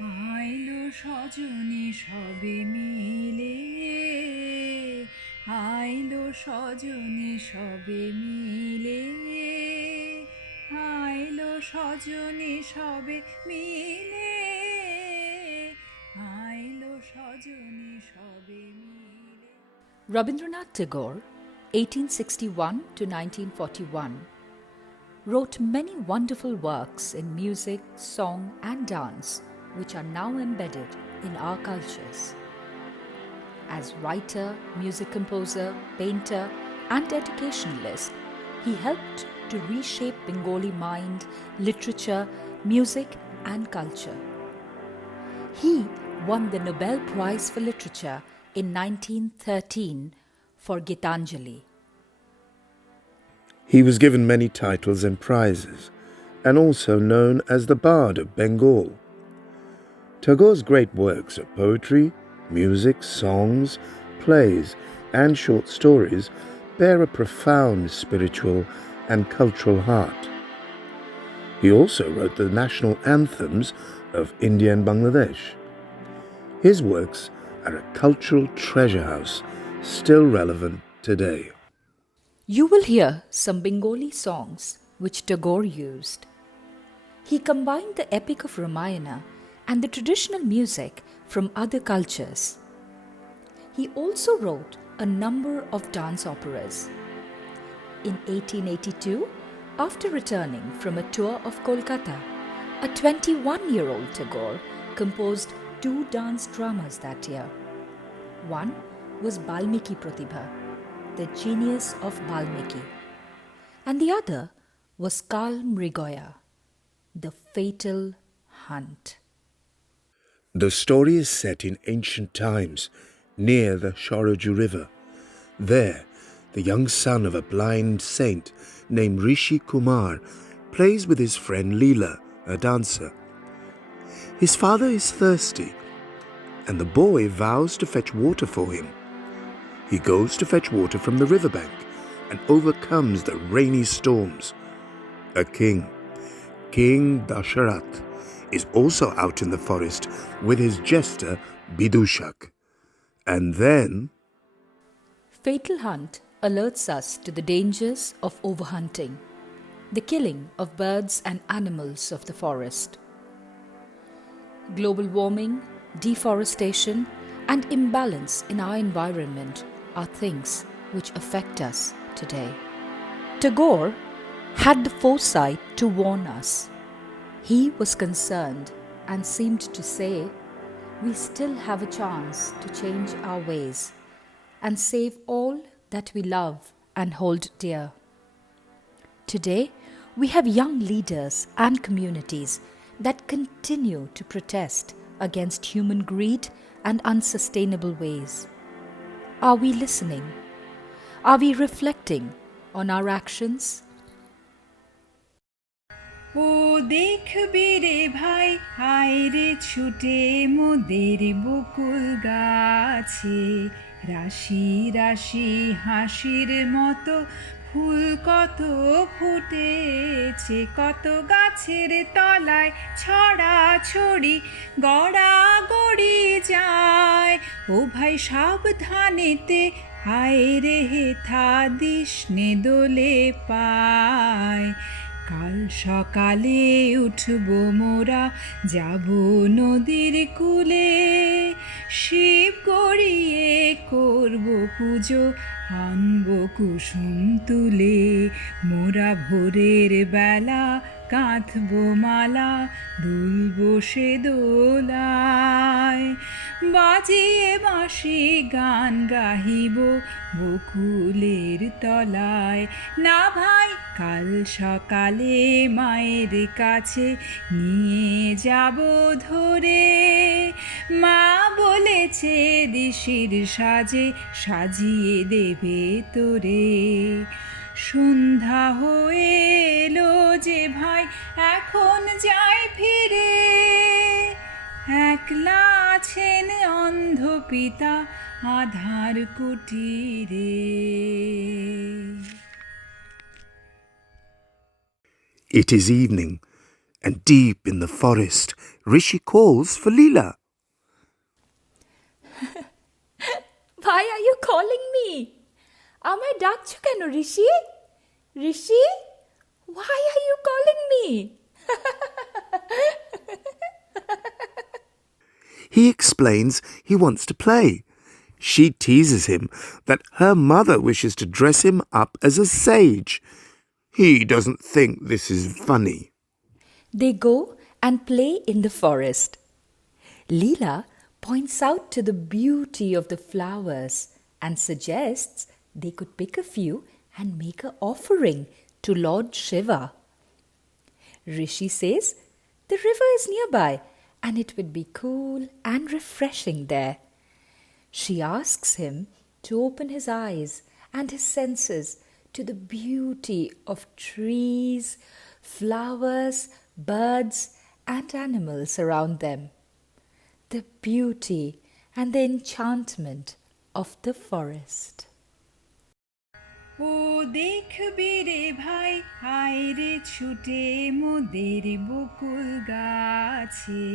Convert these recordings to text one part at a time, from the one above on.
আইলো সজনী সবে মিলে, আইলো সজনী সবে মিলে, আইলো সজনী সবে মিলে, আইলো সজনী সবে মিলে। Rabindranath Tagore, 1861 to 1941, wrote many wonderful works in music, song, and dance, which are now embedded in our cultures. As writer, music composer, painter, and educationalist, he helped to reshape Bengali mind, literature, music, and culture. He won the Nobel Prize for Literature in 1913 for Gitanjali. He was given many titles and prizes, and also known as the Bard of Bengal. Tagore's great works of poetry, music, songs, plays, and short stories bear a profound spiritual and cultural heart. He also wrote the national anthems of India and Bangladesh. His works are a cultural treasure house, still relevant today. You will hear some Bengali songs which Tagore used. He combined the epic of Ramayana and the traditional music from other cultures. He also wrote a number of dance operas. In 1882, after returning from a tour of Kolkata, a 21-year-old Tagore composed 2 dance dramas that year. One was Balmiki Pratibha, the genius of Balmiki, and the other was KALMRIGAYA, the fatal hunt. The story is set in ancient times, near the Sharaju River. There, the young son of a blind saint named Rishi Kumar plays with his friend Leela, a dancer. His father is thirsty, and the boy vows to fetch water for him. He goes to fetch water from the riverbank and overcomes the rainy storms. A king, King Dasharath, is also out in the forest with his jester Bidushak. And then Fatal Hunt alerts us to the dangers of overhunting, the killing of birds and animals of the forest. Global warming, deforestation, and imbalance in our environment are things which affect us today. Tagore had the foresight to warn us. He was concerned and seemed to say, we still have a chance to change our ways and save all that we love and hold dear. Today, we have young leaders and communities that continue to protest against human greed and unsustainable ways. Are we listening? Are we reflecting on our actions? ও দেখবি রে ভাই, আয় রে ছুটে মোদের বকুল গাছে, রাশি রাশি হাসির মতো ফুল কত ফুটেছে, কত গাছের তলায় ছড়া ছড়ি গড়া গড়ি যায়। ও ভাই সাবধানেতে আয় রে হেথা দিসনে দোলে পায়। কাল সকালে উঠব মোরা, যাব নদীর কূলে, শিব গড়িয়ে করব পুজো, আনব কুসুম তুলে। মোরা ভোরের বেলা কাঁথব মালা, দুলব সে দোলায়। বাজিয়ে বাঁশি গান গাহিব বকুলের তলায়। না ভাই, কাল সকালে মায়ের কাছে নিয়ে যাব ধরে, মা বলেছে দিশির সাজে সাজিয়ে দেবে তোরে। সন্ধ্যা হয়ে এলো যে ভাই, এখন যাই ফিরে, একলা আছেন অন্ধ পিতা আধার কুটিরে। it is evening, And deep in the forest, Rishi calls for Leela. Why are you calling me? আমায় ডাকছো কেন ঋষি? ঋষি, why are you calling me? He explains he wants to play. She teases him that her mother wishes to dress him up as a sage. He doesn't think this is funny. They go and play in the forest. Leela points out to the beauty of the flowers and suggests they could pick a few and make an offering to Lord Shiva. Rishi says the river is nearby and it would be cool and refreshing there. She asks him to open his eyes and his senses to the beauty of trees, flowers, birds, and animals around them. The beauty and the enchantment of the forest. ও দেখবি রে ভাই, আয় রে ছুটে মোদের বকুল গাছে,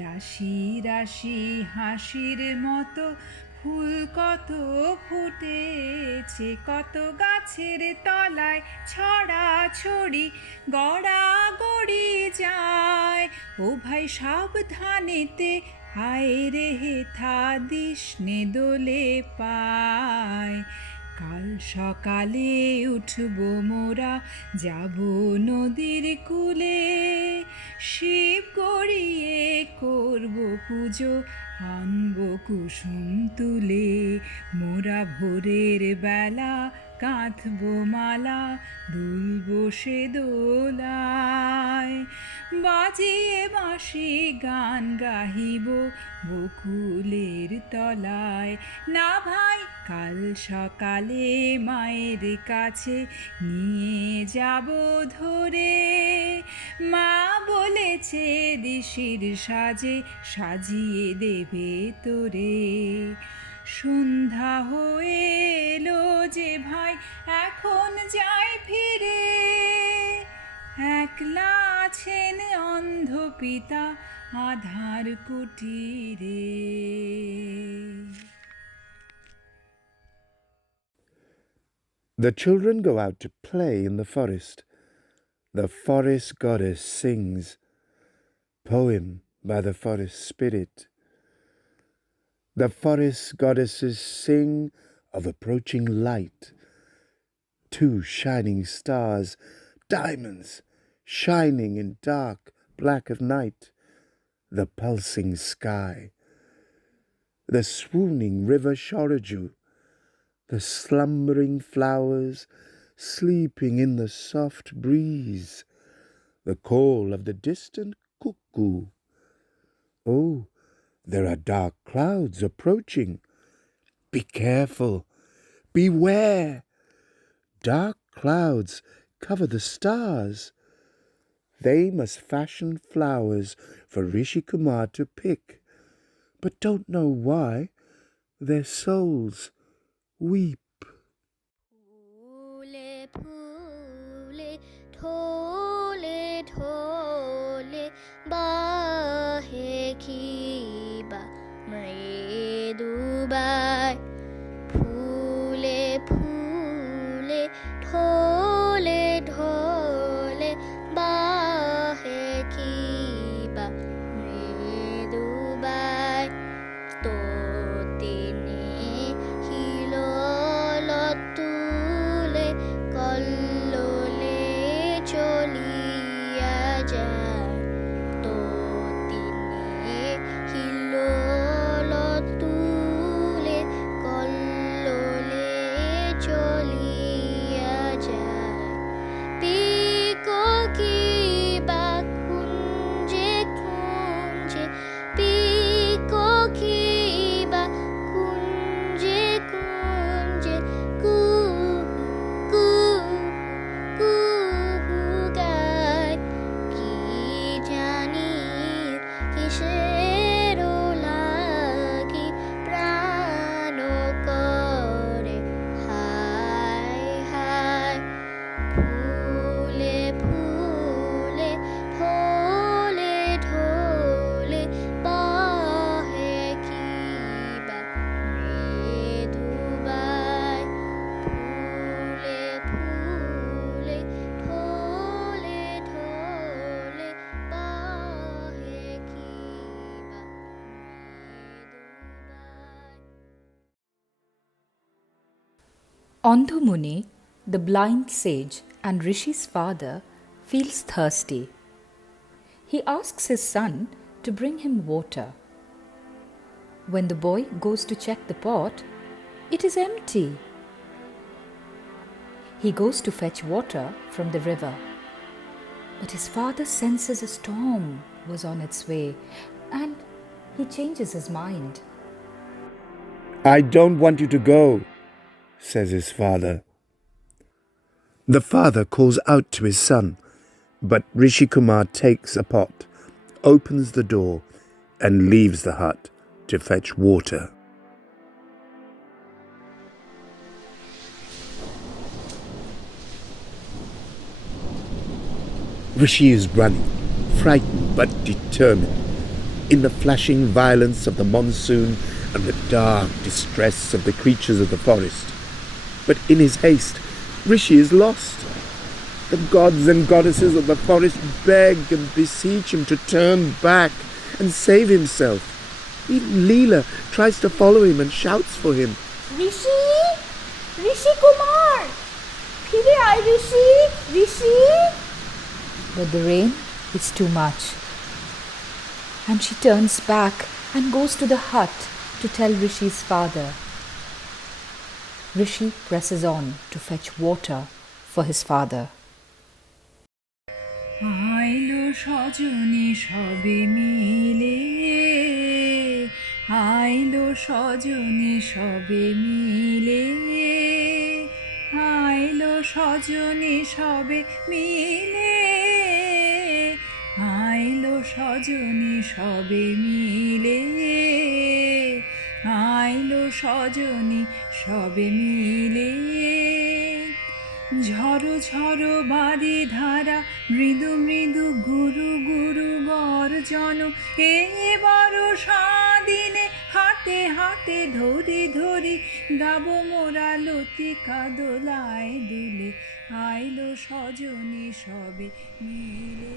রাশি রাশি হাসির মতো ফুল কত ফুটেছে, কত গাছের তলায় ছড়া ছড়ি গড়া গড়ি যায়। ও ভাই সাবধানেতে আয় রে হেথা দিস নে দোলে পায়। কাল সকালে উঠব মোরা, যাব নদীর কূলে, শিব গড়িয়ে করব পুজো, আনব কুসুম তুলে। মোরা ভোরের বেলা গাঁথব মালা, দুলব সে দোলায়। বাজিয়ে বাঁশি গান গাহিব বকুলের তলায়। না ভাই, কাল সকালে মায়ের কাছে নিয়ে যাব ধরে, মা বলেছে দিশির সাজে সাজিয়ে দেবে তোরে। সন্ধ্যা হয়ে এলো যে ভাই, এখন যাই ফিরে, একলা আছেন অন্ধ পিতা আধার কুটিরে। The children go out to play in the forest. The forest goddess sings. Poem by the forest spirit. The forest goddesses sing of approaching light. Two shining stars, diamonds, shining in dark black of night. The pulsing sky. The swooning river Shoraju. The slumbering flowers sleeping in the soft breeze. The call of the distant cuckoo. Oh, there are dark clouds approaching. Be careful. Beware. Dark clouds cover the stars. They must fashion flowers for Rishi Kumar to pick, but don't know why their souls weep. ফুলে ফুলে ঢোলে ঢোলে বাহে খিবা মৃদুবাই। ফুলে ফুলে ঢোলে ঢোলে বাহে খিবা মৃদুবাই। তো তিনি হিলোল তুলে কল্লোলে চলিয়া যায়। তো তিনি হিলোল তুলে কল্লোলে চলিয়া যায়। পিকো কিবা কুঞ্জে কুঞ্জে, পিকো কিবা কুঞ্জে কুঞ্জে, কুহু কুহু গায়। কি জানি কিসের লাগি প্রাণ করে হায় হায়। ফুলে ফুলে Andhumuni, the blind sage and Rishi's father, feels thirsty. He asks his son to bring him water. When the boy goes to check the pot, it is empty. He goes to fetch water from the river. But his father senses a storm was on its way and he changes his mind. I don't want you to go, says his father. The father calls out to his son, but Rishi Kumar takes a pot, opens the door, and leaves the hut to fetch water. Rishi is running, frightened but determined, in the flashing violence of the monsoon and the dark distress of the creatures of the forest. But in his haste, Rishi is lost. The gods and goddesses of the forest beg and beseech him to turn back and save himself. Even Leela tries to follow him and shouts for him. Rishi! Rishi Kumar! Phire aaye Rishi! Rishi! But the rain is too much. And she turns back and goes to the hut to tell Rishi's father. Rishi presses on to fetch water for his father. আইলো সজনী সবে মিলে, আইলো সজনী সবে মিলে, আইলো সজনী সবে মিলে, আইলো সজনী সবে মিলে, আইলো সজনী সবে মিলে। ঝড়ো ঝড়ো বাড়ি ধারা, মৃদু মৃদু গুরু গুরু গর্জন, এবার স্বাদিনে হাতে হাতে ধরি ধরি, গাবো মোরা লতিকা দোলায় দুলে, আইলো সজনী সবে মিলে।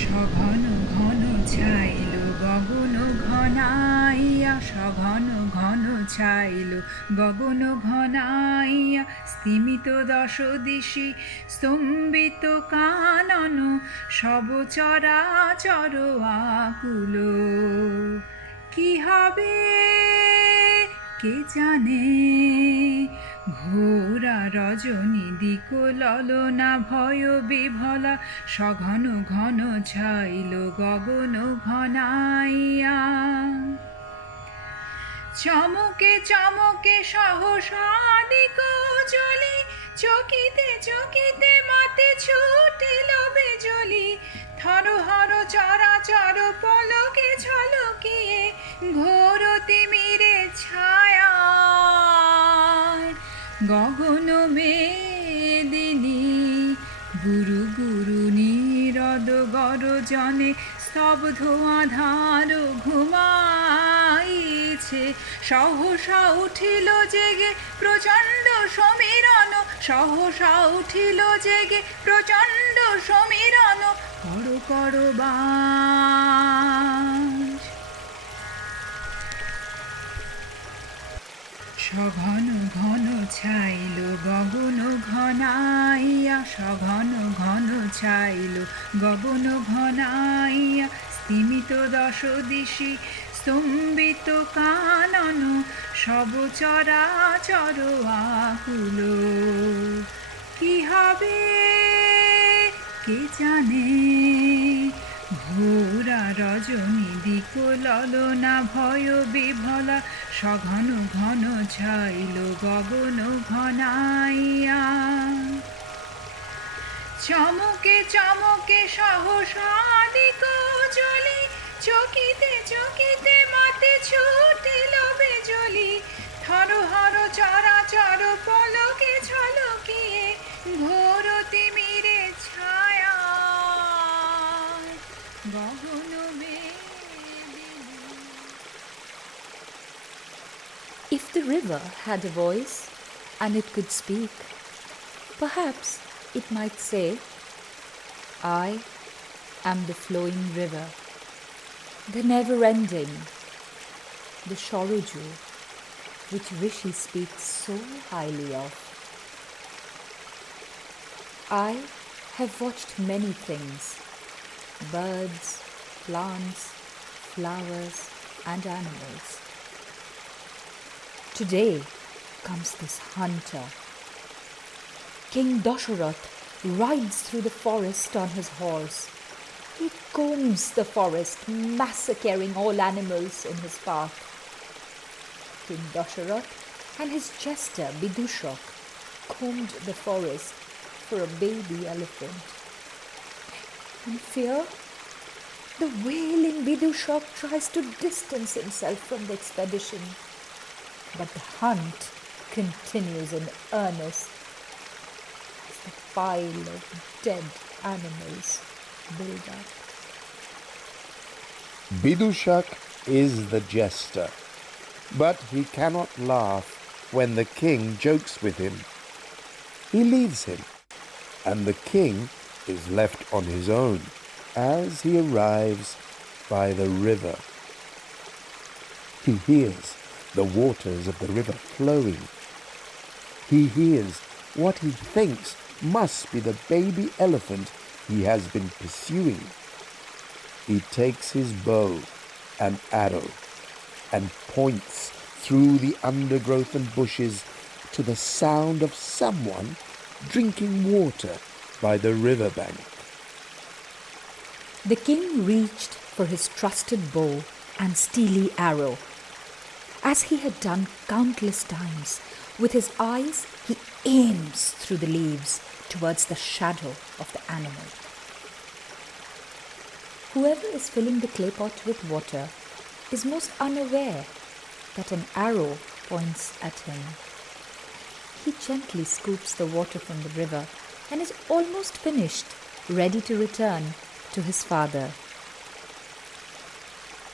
সঘন ঘন ছাইল গগন ঘনাইয়া, সঘন ঘন ছাইল গগন ঘনাইয়া, স্তিমিত দশ দিশি স্তম্ভিত কানন, সব চরাচর আকুল। কি হবে কে জানে, ঘোরা রজনী দিক ললনা ভয় বিভলা, সঘন ঘন ছাইল গগন ঘনাইয়া। চমকে চমকে সহসা দিক জ্বলি, চকিতে চকিতে মাতে ছুটিল বিজলি, থরহর চরাচর পলকে ঝলকিয়ে, ঘোর তিমিরে ছায়া গগন মেদিনী, গুরু গুরু নীরদ গরজনে, স্তব্ধ আধার ঘুমাইছে। সহসা উঠিল জেগে প্রচণ্ড সমীরণ, সহসা উঠিল জেগে প্রচণ্ড সমীরণ, কর কর বাজ। সঘন ঘন ছাইল গগন ঘনাইয়া, সঘন ঘন ছাইল গগন ঘনাইয়া, স্তিমিত দশ দিশি স্তম্ভিত কানন, সব চরাচর আকুল। কি হবে কে জানে, ঘোরা রজনী দিক ললনা ভয় বিভলা, সঘন ঘন ছাইল গগন ঘনাইয়া। চমকে চমকে সহসা দিক জ্বলি, চকিতে চকিতে মাতে ছুটিল বিজলি, থরহর চরাচর পলকে ঝলকিয়ে, ঘোর তিমিরে ছায়া গগন মেদিনী। If the river had a voice and it could speak, perhaps it might say, I am the flowing river, the never-ending, the Shoroju, which Rishi speaks so highly of. I have watched many things: birds, plants, flowers, and animals. Today comes this hunter. King Dasharath rides through the forest on his horse. He combs the forest, massacring all animals in his path. King Dasharath and his jester Vidushak combed the forest for a baby elephant. In fear, the wailing Vidushak tries to distance himself from the expedition. But the hunt continues in earnest as the pile of dead animals build up. Vidushak is the jester, but he cannot laugh when the king jokes with him. He leaves him, and the king is left on his own as he arrives by the river. He hears the waters of the river flowing. He hears what he thinks must be the baby elephant he has been pursuing. He takes his bow and arrow and points through the undergrowth and bushes to the sound of someone drinking water by the riverbank. The king reached for his trusted bow and steely arrow. As he had done countless times, with his eyes he aims through the leaves towards the shadow of the animal. Whoever is filling the clay pot with water is most unaware that an arrow points at him. He gently scoops the water from the river and is almost finished, ready to return to his father.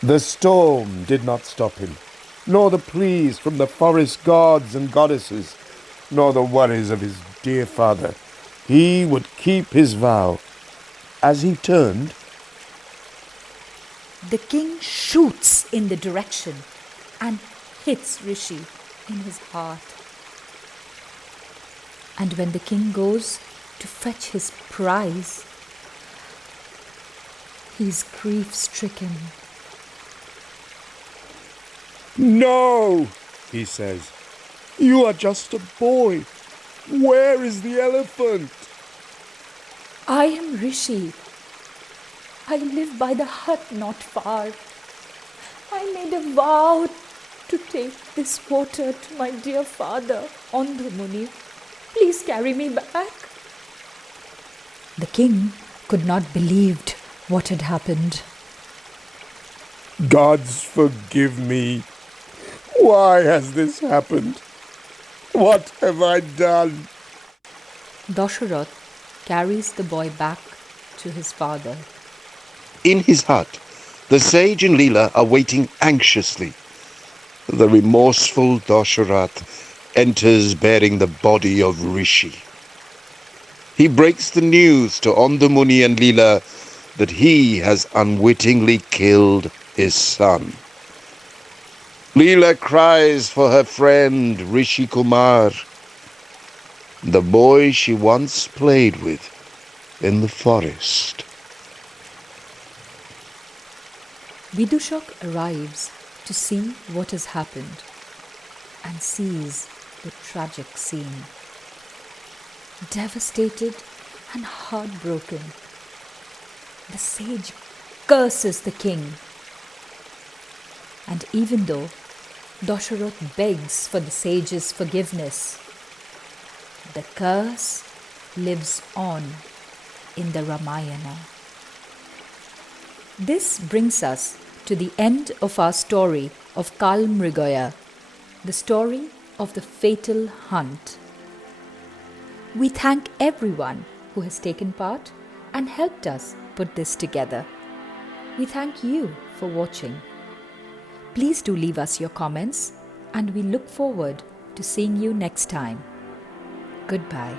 The storm did not stop him, nor the pleas from the forest gods and goddesses, nor the worries of his dear father. He would keep his vow. As he turned, The king shoots in the direction and hits Rishi in his heart. And when the king goes to fetch his prize, he is grief-stricken. "No," he says, "you are just a boy. Where is the elephant?" I am Rishi. I live by the hut not far. I made a vow to take this water to my dear father, Andhamuni. Please carry me back. The king could not believe what had happened. "Gods forgive me. Why has this happened? What have I done?" Dasharath carries the boy back to his father. In his hut, the sage and Leela are waiting anxiously. The remorseful Dasharath enters bearing the body of Rishi. He breaks the news to Andhamuni and Leela that he has unwittingly killed his son. Leela cries for her friend Rishi Kumar, the boy she once played with in the forest. Vidushak arrives to see what has happened and sees the tragic scene. Devastated and heartbroken, the sage curses the king. And even though Dasharath begs for the sage's forgiveness, the curse lives on in the Ramayana. This brings us to the end of our story of KALMRIGAYA, the story of the fatal hunt. We thank everyone who has taken part and helped us put this together. We thank you for watching. Please do leave us your comments, and we look forward to seeing you next time. Goodbye.